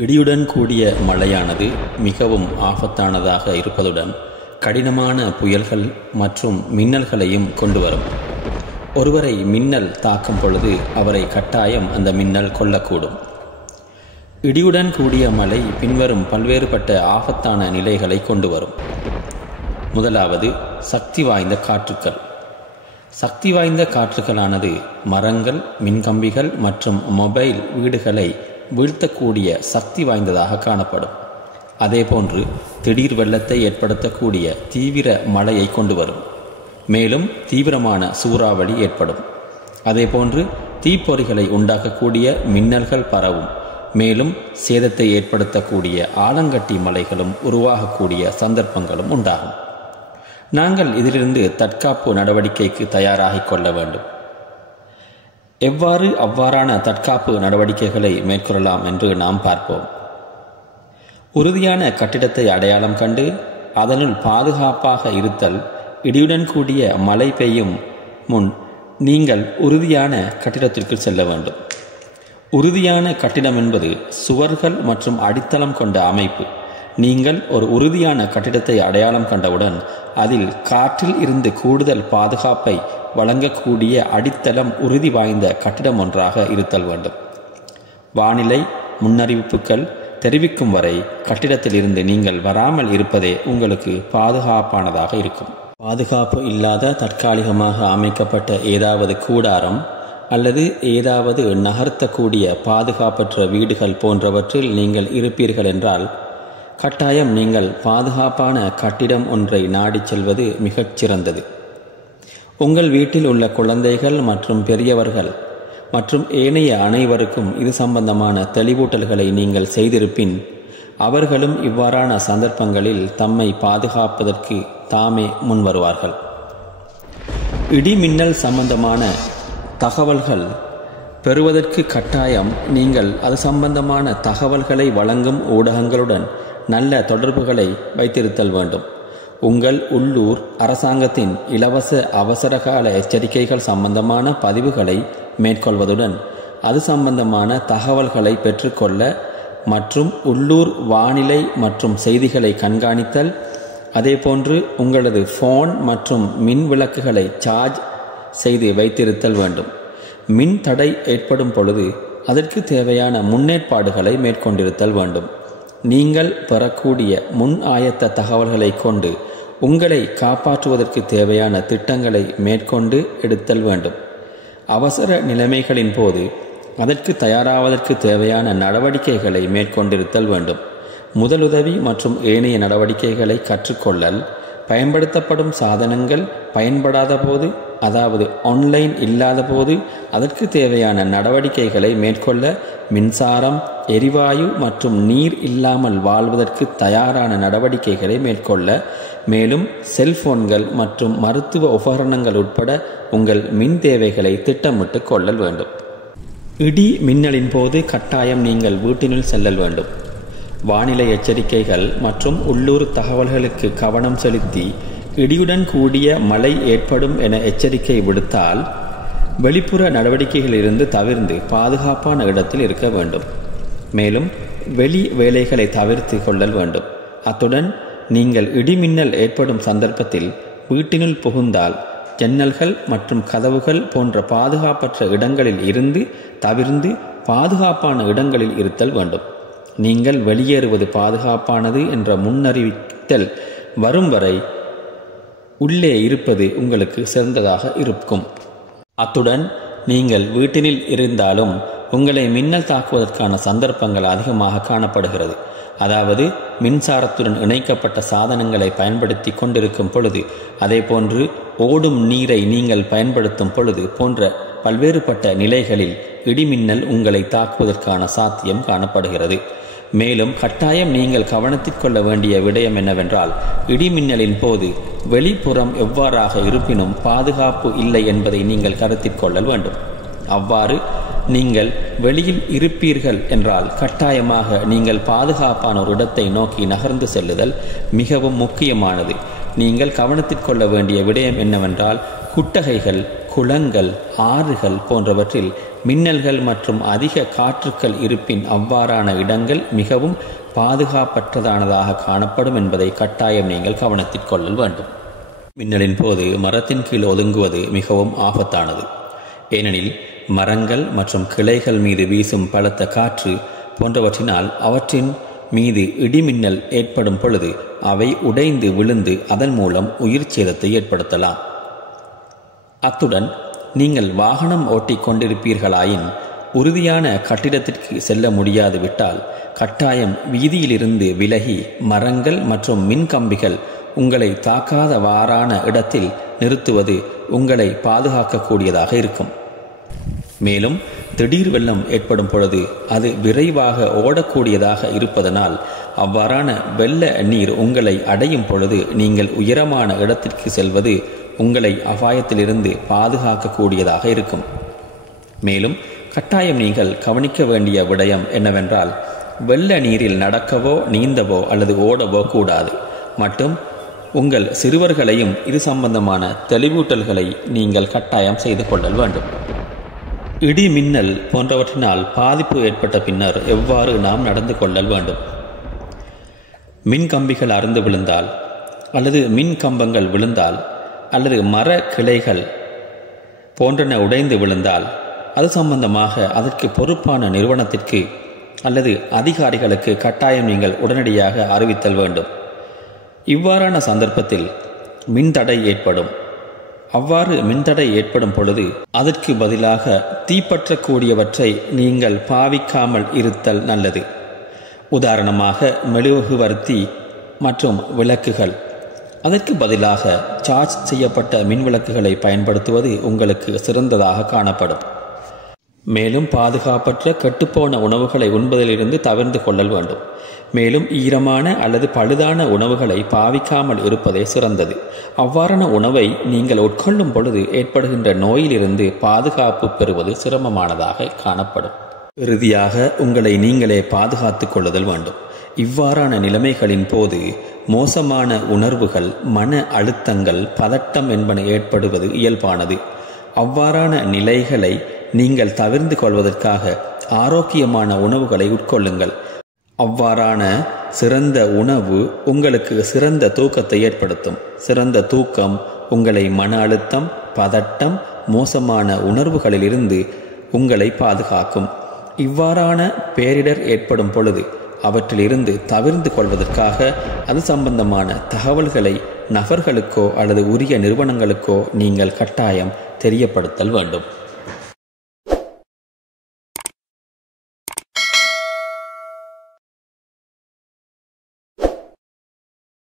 இடியுடன் கூடிய மழையானது மிகவும் ஆபத்தானதாக இருப்பதுடன் கடினமான புயல்கள் மற்றும் மின்னல்களையும் கொண்டு வரும். ஒருவரை மின்னல் தாக்கும் பொழுது அவரை கட்டாயம் அந்த மின்னல் கொல்லக்கூடும். இடியுடன் கூடிய மழை பின்வரும் பல்வேறுபட்ட ஆபத்தான நிலைகளை கொண்டு வரும். முதலாவது, சக்தி வாய்ந்த காற்றுக்கள். சக்தி வாய்ந்த காற்றுக்களானது மரங்கள், மின்கம்பிகள் மற்றும் மொபைல் வீடுகளை வீழ்த்தக்கூடிய சக்தி வாய்ந்ததாக காணப்படும். அதேபோன்று திடீர் வெள்ளத்தை ஏற்படுத்தக்கூடிய தீவிர மழையை கொண்டு வரும். மேலும் தீவிரமான சூறாவளி ஏற்படும். அதேபோன்று தீப்பொறிகளை உண்டாக்கக்கூடிய மின்னல்கள் பரவும். மேலும் சேதத்தை ஏற்படுத்தக்கூடிய ஆலங்கட்டி மலைகளும் உருவாகக்கூடிய சந்தர்ப்பங்களும் உண்டாகும். நாங்கள் இதிலிருந்து தற்காப்பு நடவடிக்கைக்கு தயாராகிக் கொள்ள வேண்டும். அவ்வாறான தற்காப்பு நடவடிக்கைகளை மேற்கொள்ளலாம் என்று நாம் பார்ப்போம். உறுதியான கட்டிடத்தை அடையாளம் கண்டு அதனுள் பாதுகாப்பாக இருத்தல். இடியுடன் கூடிய மழை பெய்யும் முன் நீங்கள் உறுதியான கட்டிடத்திற்கு செல்ல வேண்டும். உறுதியான கட்டிடம் என்பது சுவர்கள் மற்றும் அடித்தளம் கொண்ட அமைப்பு. நீங்கள் ஒரு உறுதியான கட்டிடத்தை அடையாளம் கண்டவுடன் அதில் காற்றில் இருந்து கூடுதல் பாதுகாப்பை வழங்கக்கூடிய அடித்தளம் உறுதி வாய்ந்த கட்டிடம் ஒன்றாக இருத்தல் வேண்டும். வானிலை முன்னறிவிப்புகள் தெரிவிக்கும் வரை கட்டிடத்தில் இருந்து நீங்கள் வராமல் இருப்பதே உங்களுக்கு பாதுகாப்பானதாக இருக்கும். பாதுகாப்பு இல்லாத தற்காலிகமாக அமைக்கப்பட்ட ஏதாவது கூடாரம் அல்லது ஏதாவது நகர்த்தக்கூடிய பாதுகாப்பற்ற வீடுகள் போன்றவற்றில் நீங்கள் இருப்பீர்கள் என்றால் கட்டாயம் நீங்கள் பாதுகாப்பான கட்டிடம் ஒன்றை நாடிச் செல்வது மிகச் சிறந்தது. உங்கள் வீட்டில் உள்ள குழந்தைகள் மற்றும் பெரியவர்கள் மற்றும் ஏனைய அனைவருக்கும் இது சம்பந்தமான தெளிவூட்டல்களை நீங்கள் செய்திருப்பின் அவர்களும் இவ்வாறான சந்தர்ப்பங்களில் தம்மை பாதுகாப்பதற்கு தாமே முன்வருவார்கள். இடி மின்னல் சம்பந்தமான தகவல்கள் பெறுவதற்கு கட்டாயம் நீங்கள் அது சம்பந்தமான தகவல்களை வழங்கும் ஊடகங்களுடன் நல்ல தொடர்புகளை வைத்திருத்தல் வேண்டும். உங்கள் உள்ளூர் அரசாங்கத்தின் இலவச அவசரகால எச்சரிக்கைகள் சம்பந்தமான பதிவுகளை மேற்கொள்வதுடன் அது சம்பந்தமான தகவல்களை பெற்றுக்கொள்ள மற்றும் உள்ளூர் வானிலை மற்றும் செய்திகளை கண்காணித்தல். அதேபோன்று உங்களது போன் மற்றும் மின் விளக்குகளை சார்ஜ் செய்து வைத்திருத்தல் வேண்டும். மின் தடை ஏற்படும் பொழுது அதற்கு தேவையான முன்னேற்பாடுகளை மேற்கொண்டிருத்தல் வேண்டும். நீங்கள் பெறக்கூடிய முன் ஆயத்த தகவல்களை கொண்டு உங்களை காப்பாற்றுவதற்கு தேவையான திட்டங்களை மேற்கொண்டு எடுத்தல் வேண்டும். அவசர நிலைமைகளின் போது அதற்கு தயாராவதற்கு தேவையான நடவடிக்கைகளை மேற்கொண்டிருத்தல் வேண்டும். முதலுதவி மற்றும் ஏனைய நடவடிக்கைகளை கற்றுக்கொள்ளல். பயன்படுத்தப்படும் சாதனங்கள் பயன்படாத போது, அதாவது ஆன்லைன் இல்லாத போது அதற்கு தேவையான நடவடிக்கைகளை மேற்கொள்ள மின்சாரம், எரிவாயு மற்றும் நீர் இல்லாமல் வாழ்வதற்கு தயாரான நடவடிக்கைகளை மேற்கொள்ள, மேலும் செல்போன்கள் மற்றும் மருத்துவ உபகரணங்கள் உட்பட உங்கள் மின் தேவைகளை திட்டமிட்டு கொள்ளல் வேண்டும். இடி மின்னலின் போது கட்டாயம் நீங்கள் வீட்டினுள் செல்லல் வேண்டும். வானிலை எச்சரிக்கைகள் மற்றும் உள்ளூர் தகவல்களுக்கு கவனம் செலுத்தி இடியுடன் கூடிய மழை ஏற்படும் என எச்சரிக்கை விடுத்தால் வெளிப்புற நடவடிக்கைகளிலிருந்து தவிர்த்து பாதுகாப்பான இடத்தில் இருக்க வேண்டும். மேலும் வெளி வேலைகளை தவிர்த்து கொள்ளல் வேண்டும். அத்துடன் நீங்கள் இடிமின்னல் ஏற்படும் சந்தர்ப்பத்தில் வீட்டினுள் புகுந்தால் ஜன்னல்கள் மற்றும் கதவுகள் போன்ற பாதுகாப்பற்ற இடங்களில் இருந்து தவிர்த்து பாதுகாப்பான இடங்களில் இருத்தல் வேண்டும். நீங்கள் வெளியேறுவது பாதுகாப்பானது என்ற முன்னறிவித்தல் வரும் வரை உள்ளே இருப்பது உங்களுக்கு சிறந்ததாக இருக்கும். அத்துடன் நீங்கள் வீட்டினில் இருந்தாலும் உங்களை மின்னல் தாக்குவதற்கான சந்தர்ப்பங்கள் அதிகமாக காணப்படுகிறது. அதாவது மின்சாரத்துடன் இணைக்கப்பட்ட சாதனங்களை பயன்படுத்தி கொண்டிருக்கும் பொழுது, அதேபோன்று ஓடும் நீரை நீங்கள் பயன்படுத்தும் பொழுது போன்ற பல்வேறுபட்ட நிலைகளில் இடிமின்னல் உங்களை தாக்குவதற்கான சாத்தியம் காணப்படுகிறது. மேலும் கட்டாயம் நீங்கள் கவனத்தில் கொள்ள வேண்டிய விடயம் என்னவென்றால், இடிமின்னலின் போது வெளிப்புறம் எவ்வாறாக இருப்பினும் பாதுகாப்பு இல்லை என்பதை நீங்கள் கருத்தில் கொள்ளல் வேண்டும். அவ்வாறு நீங்கள் வெளியில் இருப்பீர்கள் என்றால் கட்டாயமாக நீங்கள் பாதுகாப்பான ஒரு இடத்தை நோக்கி நகர்ந்து செல்லுதல் மிகவும் முக்கியமானது. நீங்கள் கவனத்தில் கொள்ள வேண்டிய விடயம் என்னவென்றால், குட்டகைகள், குளங்கள், ஆறுகள் போன்றவற்றில் மின்னல்கள் மற்றும் அதிக காற்றுக்கள் இருப்பின் அவ்வாறான இடங்கள் மிகவும் பாதுகாப்பற்றதானதாக காணப்படும் என்பதை கட்டாயம் நீங்கள் கவனத்தில் கொள்ளல் வேண்டும். மின்னலின் போது மரத்தின் கீழ் ஒதுங்குவது மிகவும் ஆபத்தானது. ஏனெனில் மரங்கள் மற்றும் கிளைகள் மீது வீசும் பலத்த காற்று போன்றவற்றினால் அவற்றின் மீது இடிமின்னல் ஏற்படும் பொழுது அவை உடைந்து விழுந்து அதன் மூலம் உயிர் சேதத்தை ஏற்படுத்தலாம். அத்துடன் நீங்கள் வாகனம் ஓட்டிக் கொண்டிருப்பீர்களாயின் உறுதியான கட்டிடத்திற்கு செல்ல முடியாது விட்டால் கட்டாயம் வீதியிலிருந்து விலகி மரங்கள் மற்றும் மின்கம்பிகள் உங்களை தாக்காதவாறான இடத்தில் நிறுத்துவது உங்களை பாதுகாக்கக்கூடியதாக இருக்கும். மேலும் திடீர் வெள்ளம் ஏற்படும் பொழுது அது விரைவாக ஓடக்கூடியதாக இருப்பதனால் அவ்வாறான வெள்ள நீர் உங்களை அடையும் பொழுது நீங்கள் உயரமான இடத்திற்கு செல்வது உங்களை அபாயத்திலிருந்து பாதுகாக்கக்கூடியதாக இருக்கும். மேலும் கட்டாயம் நீங்கள் கவனிக்க வேண்டிய விடயம் என்னவென்றால், வெள்ள நீரில் நடக்கவோ நீந்தவோ அல்லது ஓடவோ கூடாது. மற்றும் உங்கள் சிறுவர்களையும் இது சம்பந்தமான தெளிவூட்டல்களை நீங்கள் கட்டாயம் செய்து கொள்ளல் வேண்டும். இடி மின்னல் போன்றவற்றினால் பாதிப்பு ஏற்பட்ட பின்னர் எவ்வாறு நாம் நடந்து கொள்ளல் வேண்டும்? மின் கம்பிகள் அறுந்து விழுந்தால் அல்லது மின் கம்பங்கள் விழுந்தால் அல்லது மர கிளைகள் போன்றன உடைந்து விழுந்தால் அது சம்பந்தமாக அதற்கு பொறுப்பான நிறுவனத்திற்கு அல்லது அதிகாரிகளுக்கு கட்டாயம் நீங்கள் உடனடியாக அறிவித்தல் வேண்டும். இவ்வாறான சந்தர்ப்பத்தில் மின்தடை ஏற்படும். அவ்வாறு மின்தடை ஏற்படும் பொழுது அதற்கு பதிலாக தீப்பற்றக்கூடியவற்றை நீங்கள் பாவிக்காமல் இருத்தல் நல்லது. உதாரணமாக மெழுகுவர்த்தி மற்றும் விளக்குகள். அதற்கு பதிலாக சார்ஜ் செய்யப்பட்ட மின் விளக்குகளை பயன்படுத்துவது உங்களுக்கு சிறந்ததாக காணப்படும். மேலும் பாதுகாப்பற்ற கெட்டுப்போன உணவுகளை உண்பதிலிருந்து தவிர்த்து கொள்ளல் வேண்டும். மேலும் ஈரமான அல்லது பழுதான உணவுகளை பாவிக்காமல் இருப்பதே சிறந்தது. அவ்வாறான உணவை நீங்கள் உட்கொள்ளும் பொழுது ஏற்படுகின்ற நோயிலிருந்து பாதுகாப்பு பெறுவது சிரமமானதாக காணப்படும். இறுதியாக உங்களை நீங்களே பாதுகாத்துக் கொள்ளுதல் வேண்டும். இவ்வாறான நிலைமைகளின் போது மோசமான உணர்வுகள், மன அழுத்தங்கள், பதட்டம் என்பன ஏற்படுவது இயல்பானது. அவ்வாறான நிலைகளை நீங்கள் தவிர்த்து கொள்வதற்காக ஆரோக்கியமான உணவுகளை உட்கொள்ளுங்கள். அவ்வாறான சிறந்த உணவு உங்களுக்கு சிறந்த தூக்கத்தை ஏற்படுத்தும். சிறந்த தூக்கம் உங்களை மன அழுத்தம், பதட்டம், மோசமான உணர்வுகளிலிருந்து உங்களை பாதுகாக்கும். இவ்வாறான பேரிடர் ஏற்படும் பொழுது அவற்றிலிருந்து தவிர்த்து கொள்வதற்காக அது சம்பந்தமான தகவல்களை நபர்களுக்கோ அல்லது உரிய நிறுவனங்களுக்கோ நீங்கள் கட்டாயம் தெரியப்படுத்தல் வேண்டும்.